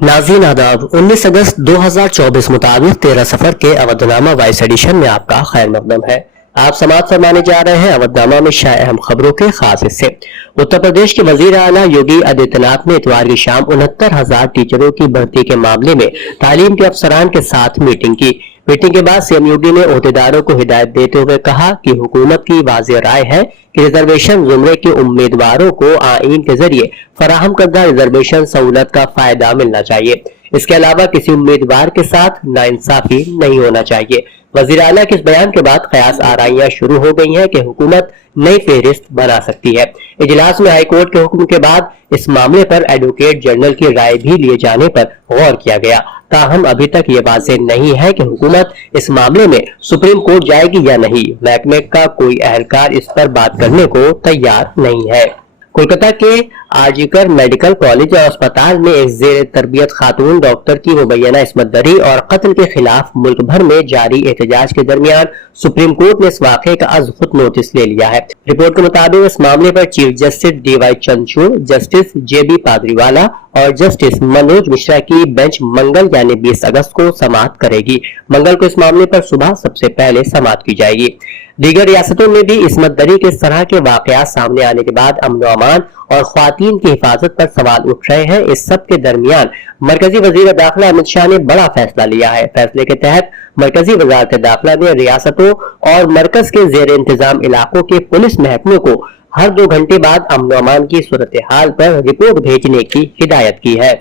नाज़रीन आदाब। 19 अगस्त 2024 मुताबिक 13 सफर के अवधनामा वॉइस एडिशन में आपका खैर मकदम है। आप समाअत फरमाने जा रहे हैं अवधनामा में शाये अहम खबरों के खास हिस्से। उत्तर प्रदेश के वजीर आला योगी आदित्यनाथ ने इतवार की शाम 69,000 टीचरों की भर्ती के मामले में तालीम के अफसरान के साथ मीटिंग की। मीटिंग के बाद सीएम योगी ने ओहदेदारों को हिदायत देते हुए कहा कि हुकूमत की वाज़ेह राय है कि रिजर्वेशन जुमरे के उम्मीदवारों को आईन के जरिए फराहम करदा रिजर्वेशन सहूलत का फायदा मिलना चाहिए। इसके अलावा किसी उम्मीदवार के साथ नाइंसाफी नहीं होना चाहिए। वजीर आला के इस बयान के बाद कयास आराइयां शुरू हो गई हैं कि हुकूमत नई फेहरिस्त बना सकती है। इजलास में हाईकोर्ट के हुक्म के बाद इस मामले पर एडवोकेट जनरल की राय भी लिए जाने पर गौर किया गया। ताहम अभी तक ये वाज़ेह नहीं है कि हुकूमत इस मामले में सुप्रीम कोर्ट जाएगी या नहीं। महकमे का कोई अहलकार इस पर बात करने को तैयार नहीं है। कोलकाता के आरजीकर मेडिकल कॉलेज और अस्पताल में एक जेर तरबियत खातून डॉक्टर की मुबैना इस्मत दरी और कत्ल के खिलाफ मुल्क भर में जारी एहतजाज के दरमियान सुप्रीम कोर्ट ने इस वाक़े का आज खुद नोटिस ले लिया है। रिपोर्ट के मुताबिक इस मामले पर chief justice DY Chandrachud, justice JB Pardiwala और जस्टिस मनोज मिश्रा की बेंच मंगल यानी 20 अगस्त को समाअत करेगी। मंगल को इस मामले पर सुबह सबसे पहले समाअत की जाएगी। दीगर रियासतों में भी इस्मत दरी के इस तरह के वाकयात सामने आने के बाद अमन अमान और ख्वातीन की हिफाजत पर सवाल उठ रहे हैं। इस सब के दरमियान मरकजी वजीर दाखिला अमित शाह ने बड़ा फैसला लिया है। फैसले के तहत मरकजी वजारत दाखिला ने रियासतों और मरकज के जेर इंतजाम इलाकों के पुलिस महकमों को हर 2 घंटे बाद अमन अमान की सूरत हाल पर रिपोर्ट भेजने की हिदायत की है।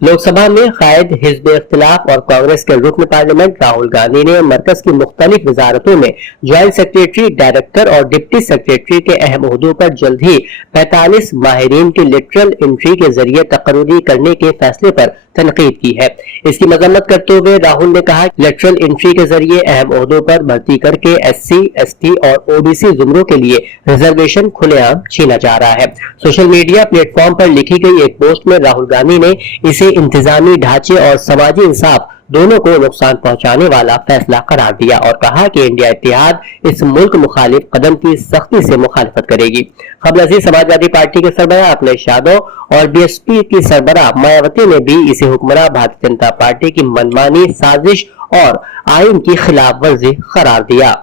लोकसभा में कायद हिज़्ब इख्तिलाफ और कांग्रेस के रुकन पार्लियामेंट राहुल गांधी ने मरकज की मुख्तलिफ वजारतों में ज्वाइंट सेक्रेटरी, डायरेक्टर और डिप्टी सेक्रेटरी के अहम ओहदों पर जल्द ही 45 माहिरीन की लिटरल एंट्री के जरिए तकर्री करने के फैसले पर तनकीद की है। इसकी मजम्मत करते हुए राहुल ने कहा कि लेटरल एंट्री के जरिए अहम ओहदों पर भर्ती करके SC, ST और OBC जुमरों के लिए रिजर्वेशन खुलेआम छीना जा रहा है। सोशल मीडिया प्लेटफॉर्म पर लिखी गई एक पोस्ट में राहुल गांधी ने इसे इंतजामी ढांचे और समाजी इंसाफ दोनों को नुकसान पहुंचाने वाला फैसला करार दिया और कहा कि इंडिया इत्तेहाद इस मुल्क मुखालिफ कदम की सख्ती से मुखालफत करेगी। खबरजी समाजवादी पार्टी के सरबराह अखिलेश यादव और BSP की सरबराह मायावती ने भी इसे हुक्मरान भारतीय जनता पार्टी की मनमानी, साजिश और आइन की खिलाफ वर्जी करार दिया।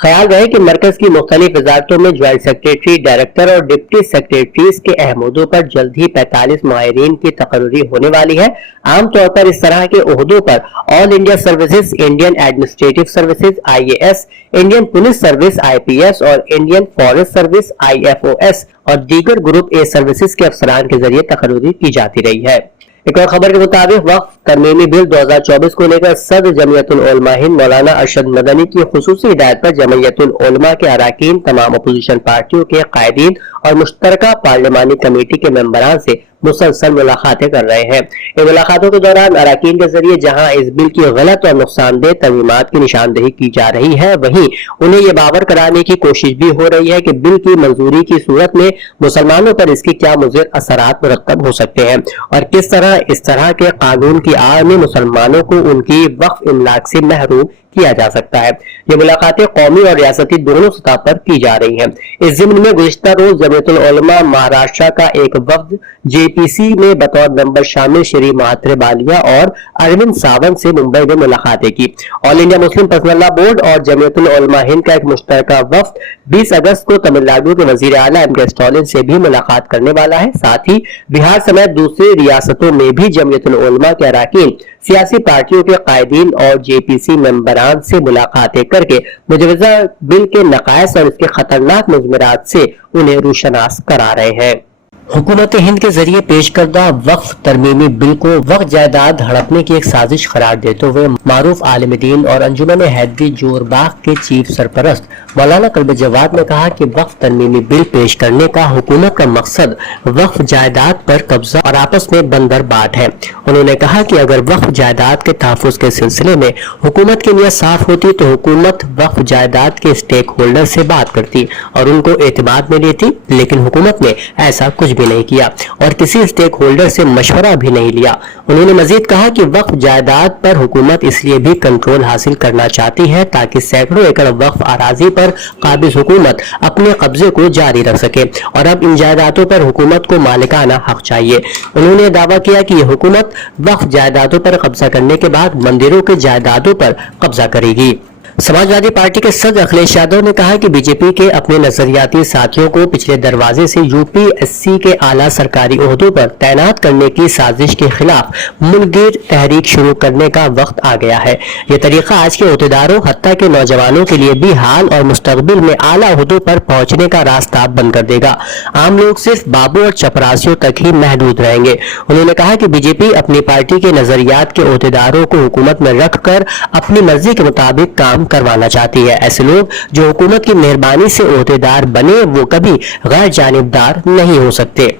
ख्याल रहे कि मरकज की मुख्तलिफ वजारतों में ज्वाइंट सेक्रेटरी, डायरेक्टर और डिप्टी सेक्रेटरीज के अहम ओहदों पर जल्द ही 45 माहिरीन की तकर्री होने वाली है। आमतौर पर इस तरह के ओहदों पर all India services, Indian administrative services IAS, Indian police service IPS और इंडियन फॉरेस्ट सर्विस IFOS और दीगर ग्रुप A सर्विसेज के अफसरान के जरिए तकर्री की जाती रही है। एक और खबर के मुताबिक वक्फ तरमीमी बिल 2024 को लेकर सदर जमीयतुल उलमा हिंद मौलाना अरशद मदनी की खुसूसी हिदायत पर जमीयतुल उलमा के अरकान, तमाम अपोजिशन पार्टियों के कायदीन और मुश्तरका पार्लिमानी कमेटी के मेंबरान से मुसलसल मुलाकातें कर रहे हैं। इन मुलाकातों के दौरान अरकान के जरिए जहां इस बिल की गलत और नुकसानदेह तरमीमात की निशानदेही की जा रही है, वहीं उन्हें ये बावर कराने की कोशिश भी हो रही है कि बिल की मंजूरी की सूरत में मुसलमानों पर इसकी क्या मुज़िर असरात मुरत्तब हो सकते हैं और किस तरह इस तरह के कानून की आड़ में मुसलमानों को उनकी वक्फ इमलाक से महरूम किया जा सकता है। ये मुलाकातें कौमी और रियासती दोनों सतह पर की जा रही हैं। इस ज़िम्न में गुज़िश्ता रोज जमीयतुल उलमा महाराष्ट्र का एक वफ्द JPC में बतौर मेंबर शामिल श्री महात्रे बालिया और अरविंद सावंत से मुंबई में मुलाकातें की। All India Muslim personal law board और जमीयतुल उलमा हिंद का एक मुश्तरका वफ्द 20 अगस्त को तमिलनाडु के वजीर आला M.K. स्टालिन से भी मुलाकात करने वाला है। साथ ही बिहार समेत दूसरी रियासतों में भी जमीयतुल उलमा के अरकान, सियासी पार्टियों के कायदीन और JPC मेंबरान से मुलाकातें करके मुजवजा बिल के नकायस और इसके खतरनाक मुजमरात से उन्हें रूशनास करा रहे हैं। हुकूमत हिंद के जरिए पेश करदा वक्फ तरमीमी बिल को वक्फ जायदाद हड़पने की एक साजिश करार देते हुए मारूफ आलिम दीन और अंजुमन हैदरी जोरबाग के चीफ सरपरस्त मौलाना कल्ब जवाद ने कहा कि वक्फ तरमीमी बिल पेश करने का हुकूमत का मकसद वक्फ जायदाद पर कब्जा और आपस में बंदर बाट है। उन्होंने कहा कि अगर वक्फ जायदाद के तहफ़्फ़ुज़ के सिलसिले में हुकूमत की नीयत साफ होती तो हुकूमत वक्फ जायदाद के स्टेक होल्डर से बात करती और उनको एतमाद में लेती, लेकिन हुकूमत ने ऐसा कुछ भी नहीं किया और किसी स्टेक होल्डर से मशवरा भी नहीं लिया। उन्होंने मजीद कहा कि वक्फ जायदाद पर हुकूमत इसलिए भी कंट्रोल हासिल करना चाहती है ताकि सैकड़ों एकड़ वक्फ अराजी पर काबिज हुकूमत अपने कब्जे को जारी रख सके और अब इन जायदादों पर हुकूमत को मालिकाना हक चाहिए। उन्होंने दावा किया कि ये हुकूमत वक्फ जायदादों पर कब्जा करने के बाद मंदिरों के जायदादों पर कब्जा करेगी। समाजवादी पार्टी के सदर अखिलेश यादव ने कहा कि बीजेपी के अपने नजरियाती साथियों को पिछले दरवाजे से यूपीएससी के आला सरकारी ओहदों पर तैनात करने की साजिश के खिलाफ मुल्कगीर तहरीक शुरू करने का वक्त आ गया है। ये तरीका आज के ओहदेदारों हत्ता के नौजवानों के लिए भी हाल और मुस्तकबिल में आला ओहदों पर पहुंचने का रास्ता बंद कर देगा। आम लोग सिर्फ बाबू और चपरासियों तक ही महदूद रहेंगे। उन्होंने कहा कि बीजेपी अपनी पार्टी के नजरियात के ओहदेदारों को हुकूमत में रखकर अपनी मर्जी के मुताबिक काम करवाना चाहती है। ऐसे लोग जो हुकूमत की मेहरबानी से ओहदेदार बने वो कभी गैर जानिबदार नहीं हो सकते।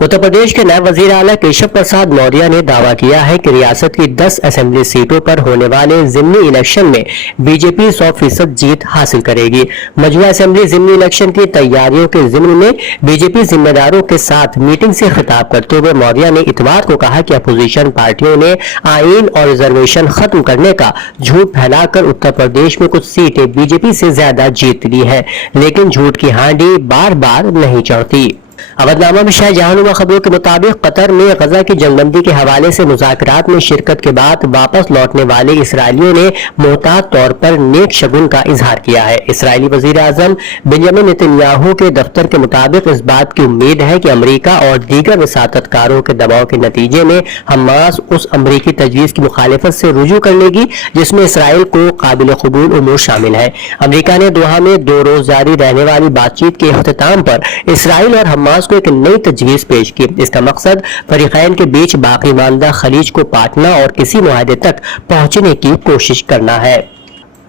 उत्तर प्रदेश के नायब वजीर आला केशव प्रसाद मौर्य ने दावा किया है कि रियासत की 10 असेंबली सीटों पर होने वाले जिमनी इलेक्शन में बीजेपी 100% जीत हासिल करेगी। मजूआ असेंबली जिमनी इलेक्शन की तैयारियों के जिम्न में बीजेपी जिम्मेदारों के साथ मीटिंग से खिताब करते हुए मौर्य ने इतवार को कहा कि अपोजिशन पार्टियों ने आईन और रिजर्वेशन खत्म करने का झूठ फैलाकर उत्तर प्रदेश में कुछ सीटें बीजेपी से ज्यादा जीत ली है, लेकिन झूठ की हांडी बार बार नहीं चढ़ती। अवधनामा में शाहजहानुमा खबरों के मुताबिक कतर में गजा की जंगबंदी के हवाले से मुज़ाकरात में शिरकत के बाद वापस लौटने वाले इसराइलियों ने मोहतात तौर पर नेक शगुन का इजहार किया है। इसराइली वजीर आजम बेंजामिन नेतन्याहू के दफ्तर के मुताबिक इस बात की उम्मीद है कि अमरीका और दीगर वसाततकारों के दबाव के नतीजे में हमास उस अमरीकी तजवीज़ की मुखालिफत से रुजू कर लेगी जिसमें इसराइल को काबिल कबूल उमूर शामिल है। अमरीका ने दोहा में 2 रोज जारी रहने वाली बातचीत के इख्तिताम पर इसराइल और हमास को एक नई तजवीज पेश की। इसका मकसद फरीकैन के बीच बाकी मानदा खलीज को पाटना और किसी मुआहदे तक पहुंचने की कोशिश करना है।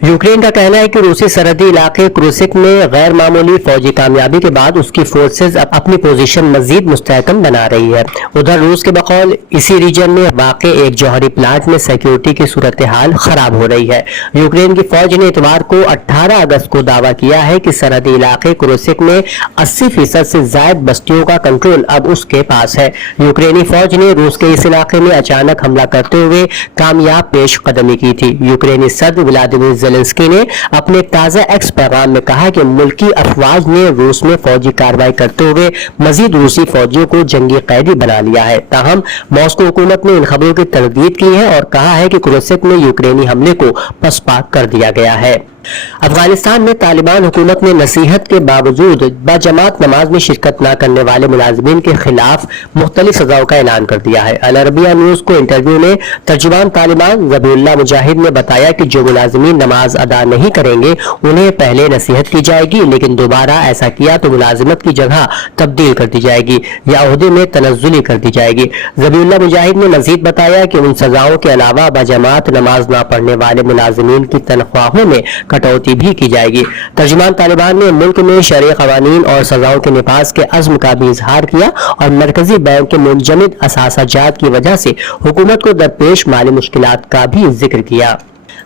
यूक्रेन का कहना है कि रूसी सरहदी इलाके क्रूसिक में गैर मामूली फौजी कामयाबी के बाद उसकी फोर्सेज अपनी पोजीशन मजीद मुस्तहकम बना रही है। उधर रूस के बकौल इसी रीजन में वाक़े एक जौहरी प्लांट में सिक्योरिटी की सूरत हाल खराब हो रही है। यूक्रेन की फौज ने इतवार को 18 अगस्त को दावा किया है कि सरहदी इलाके क्रूसिक में 80% से ज्यादा बस्तियों का कंट्रोल अब उसके पास है। यूक्रेनी फौज ने रूस के इस इलाके में अचानक हमला करते हुए कामयाब पेश कदमी की थी। यूक्रेनी सदर व्लादिमीर ज़ेलेंस्की ने अपने ताज़ा एक्स पैगाम में कहा कि मुल्की अफवाज ने रूस में फौजी कार्रवाई करते हुए मजीद रूसी फौजियों को जंगी कैदी बना लिया है। ताहम मॉस्को हुकूमत ने इन खबरों की तरदीद की है और कहा है कि क्रूसिक में यूक्रेनी हमले को पसपा कर दिया गया है। अफगानिस्तान में तालिबान हुकूमत ने नसीहत के बावजूद बाजमात नमाज में शिरकत न करने वाले मुलाजिमीन के खिलाफ मुख्तलिफ सजाओं का ऐलान कर दिया है। अल अरबिया न्यूज को इंटरव्यू में तर्जुमान तालिबान ज़बीउल्लाह मुजाहिद ने बताया कि जो मुलाजिमीन नमाज अदा नहीं करेंगे उन्हें पहले नसीहत की जाएगी, लेकिन दोबारा ऐसा किया तो मुलाजिमत की जगह तब्दील कर दी जाएगी या ओहदे में तनज़्ज़ुली कर दी जाएगी। ज़बीउल्लाह मुजाहिद ने मजीद बताया कि उन सजाओं के अलावा बाजमात नमाज न पढ़ने वाले मुलाजिमीन की तनख्वाहों में कटौती भी की जाएगी। तर्जुमान तालिबान ने मुल्क में शरई कवानीन और सजाओं के निफाज के अज़्म का भी इजहार किया और मरकजी बैंक के मुंजमद असासाजात की वजह से हुकूमत को दरपेश माली मुश्किलात का भी जिक्र किया।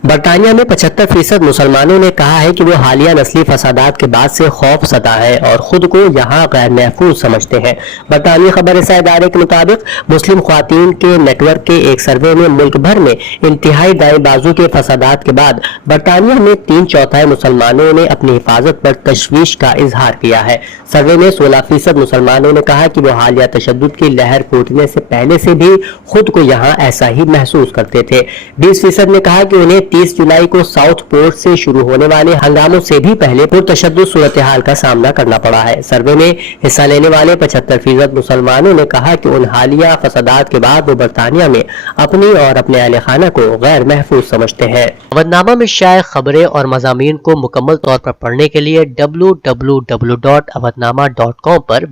बरतानिया में 75% मुसलमानों ने कहा है कि वो हालिया नस्ली फसादात के बाद से खौफ सता है और खुद को यहाँ गैर महफूज समझते हैं। बरतानिया खबर रसां इदारे के मुताबिक मुस्लिम ख्वातीन के नेटवर्क के एक सर्वे में मुल्क भर में इंतहाई दाएं बाजू के फसादात के बाद बरतानिया में 3/4 मुसलमानों ने अपनी हिफाजत पर तशवीश का इजहार किया है। सर्वे में 16% मुसलमानों ने कहा कि वो हालिया तशद्दुद की लहर फूटने से पहले से भी खुद को यहाँ ऐसा ही महसूस करते थे। 20% ने कहा कि उन्हें 30 जुलाई को साउथ पोर्ट से शुरू होने वाले हंगामों से भी पहले पुरतशद्दुद सूरत हाल का सामना करना पड़ा है। सर्वे में हिस्सा लेने वाले 75% मुसलमानों ने कहा कि उन हालिया फसादात के बाद वो बरतानिया में अपनी और अपने अहले खाना को गैर महफूज समझते हैं। अवधनामा में शाये खबरें और मज़ामीन को मुकम्मल तौर पर पढ़ने के लिए www.awadnama.com पर